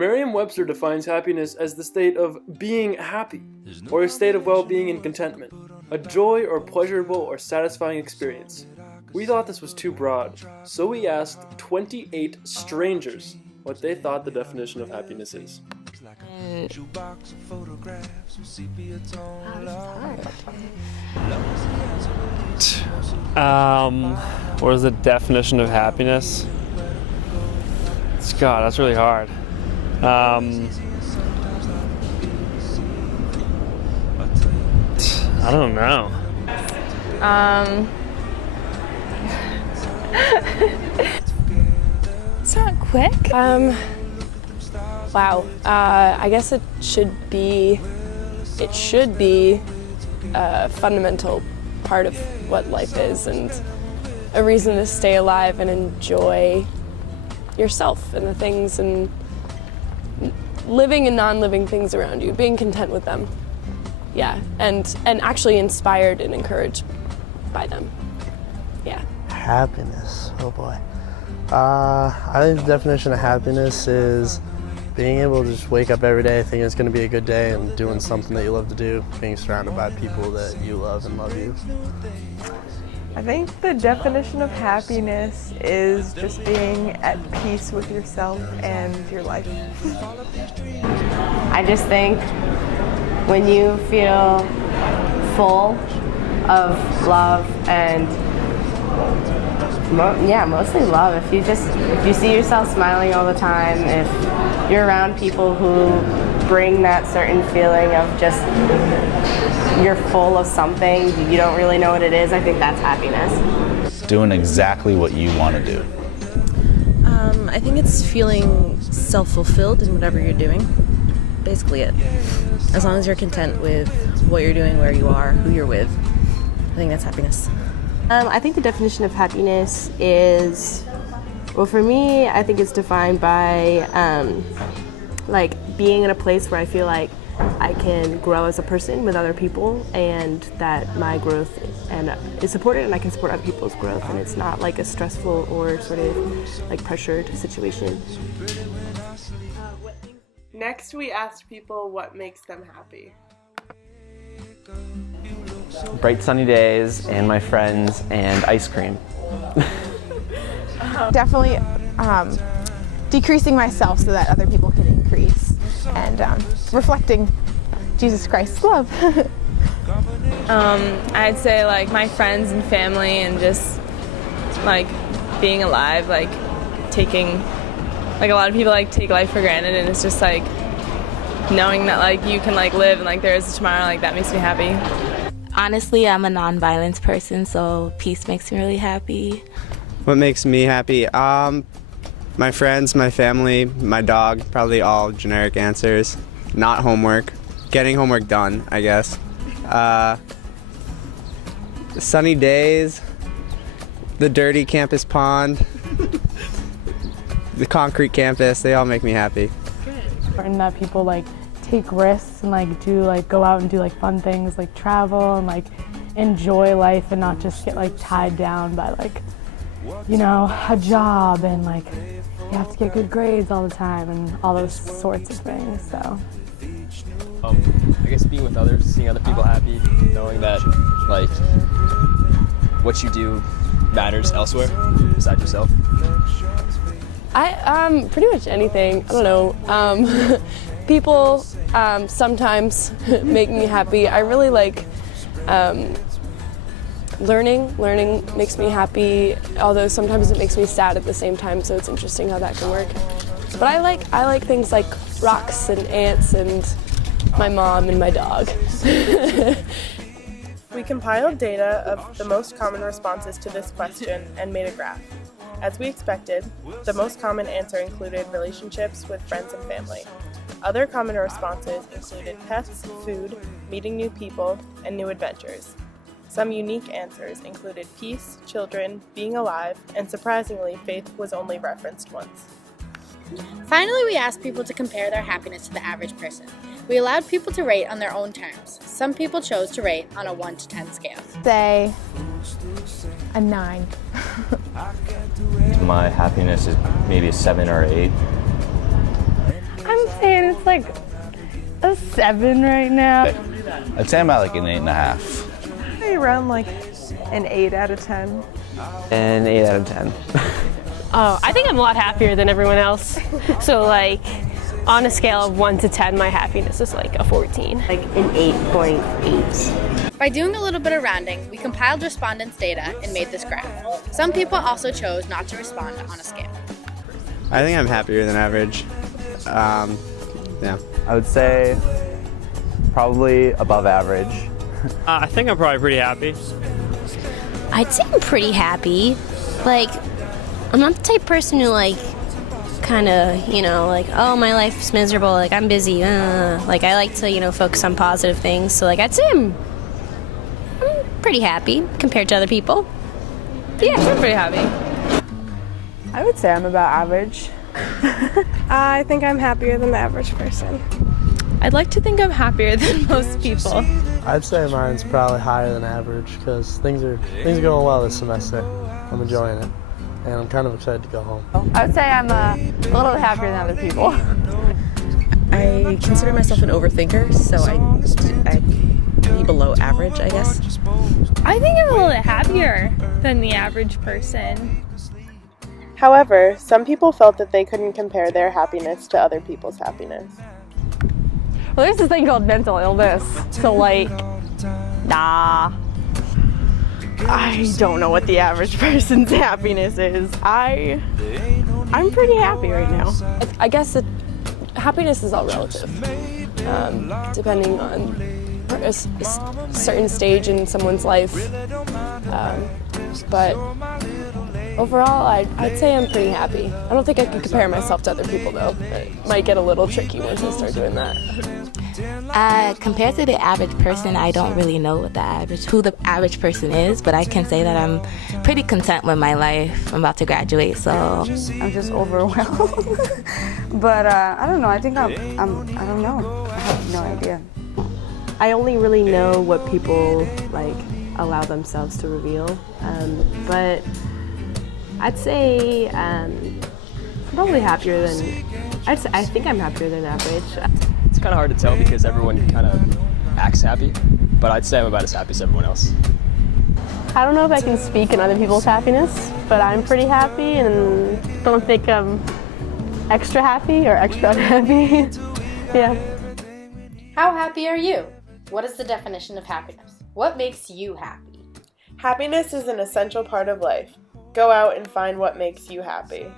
Merriam-Webster defines happiness as the state of being happy, or a state of well-being and contentment, a joy or pleasurable or satisfying experience. We thought this was too broad, so we asked 28 strangers what they thought the definition of happiness is. What is the definition of happiness? God, that's really hard. I don't know. It's not quick. Wow. I guess it should be a fundamental part of what life is, and a reason to stay alive and enjoy yourself and the things and living and non-living things around you, being content with them. Yeah, and actually inspired and encouraged by them. Yeah. Happiness, oh boy. I think the definition of happiness is being able to just wake up every day thinking it's going to be a good day and doing something that you love to do, being surrounded by people that you love and love you. I think the definition of happiness is just being at peace with yourself and your life. I just think when you feel full of love and mostly love. If you see yourself smiling all the time, if you're around people who bring that certain feeling of just you're full of something, you don't really know what it is, I think that's happiness. Doing exactly what you want to do. I think it's feeling self-fulfilled in whatever you're doing. Basically it. As long as you're content with what you're doing, where you are, who you're with, I think that's happiness. I think the definition of happiness is, well, for me, I think it's defined by like being in a place where I feel like I can grow as a person with other people, and that my growth is supported, and I can support other people's growth, and it's not like a stressful or sort of like pressured situation. Next, we asked people what makes them happy. Bright sunny days and my friends and ice cream. Definitely decreasing myself so that other people can increase, and reflecting Jesus Christ's love. I'd say like my friends and family, and just like being alive, like taking, like a lot of people like take life for granted, and it's just like knowing that like you can like live and like there is a tomorrow, like that makes me happy. Honestly, I'm a non-violence person, so peace makes me really happy. What makes me happy? My friends, my family, my dog, probably all generic answers. Not homework. Getting homework done, I guess. Sunny days, the dirty campus pond, the concrete campus, they all make me happy. Important that people like take risks and like go out and do like fun things, like travel and like enjoy life, and not just get like tied down by like, you know, a job and like you have to get good grades all the time and all those sorts of things. So I guess being with others, seeing other people happy, knowing that like what you do matters elsewhere besides yourself. Pretty much anything. I don't know. People sometimes make me happy. I really like learning. Learning makes me happy, although sometimes it makes me sad at the same time, so it's interesting how that can work. But I like things like rocks and ants and my mom and my dog. We compiled data of the most common responses to this question and made a graph. As we expected, the most common answer included relationships with friends and family. Other common responses included pets, food, meeting new people, and new adventures. Some unique answers included peace, children, being alive, and surprisingly, faith was only referenced once. Finally, we asked people to compare their happiness to the average person. We allowed people to rate on their own terms. Some people chose to rate on a 1 to 10 scale. Say a 9. My happiness is maybe a 7 or 8. I'm I'm saying it's like a 7 right now. I'd say I'm at like an 8.5. Maybe around like an 8 out of 10. An 8 out of 10. Oh, I think I'm a lot happier than everyone else. So like, on a scale of 1 to 10, my happiness is like a 14. Like an 8.8. By doing a little bit of rounding, we compiled respondents' data and made this graph. Some people also chose not to respond on a scale. I think I'm happier than average. Yeah. I would say probably above average. I think I'm probably pretty happy. I'd say I'm pretty happy. Like, I'm not the type of person who like kind of, like, oh, my life's miserable, like I'm busy. Like I like to, focus on positive things. So like I'd say I'm pretty happy compared to other people. Yeah, I'm pretty happy. I would say I'm about average. I think I'm happier than the average person. I'd like to think I'm happier than most people. I'd say mine's probably higher than average because things are going well this semester. I'm enjoying it, and I'm kind of excited to go home. I would say I'm a little happier than other people. I consider myself an overthinker, so I'd be below average, I guess. I think I'm a little bit happier than the average person. However, some people felt that they couldn't compare their happiness to other people's happiness. Well, there's this thing called mental illness. So like, nah. I don't know what the average person's happiness is. I'm pretty happy right now. I guess happiness is all relative, depending on a certain stage in someone's life. But overall, I'd say I'm pretty happy. I don't think I could compare myself to other people, though. It might get a little tricky once I start doing that. Compared to the average person, I don't really know who the average person is, but I can say that I'm pretty content with my life. I'm about to graduate, so I'm just overwhelmed. But I don't know. I think I don't know. I have no idea. I only really know what people like allow themselves to reveal, but I'd say probably happier than. I think I'm happier than average. It's kind of hard to tell because everyone kind of acts happy, but I'd say I'm about as happy as everyone else. I don't know if I can speak in other people's happiness, but I'm pretty happy and don't think I'm extra happy or extra unhappy. Yeah. How happy are you? What is the definition of happiness? What makes you happy? Happiness is an essential part of life. Go out and find what makes you happy.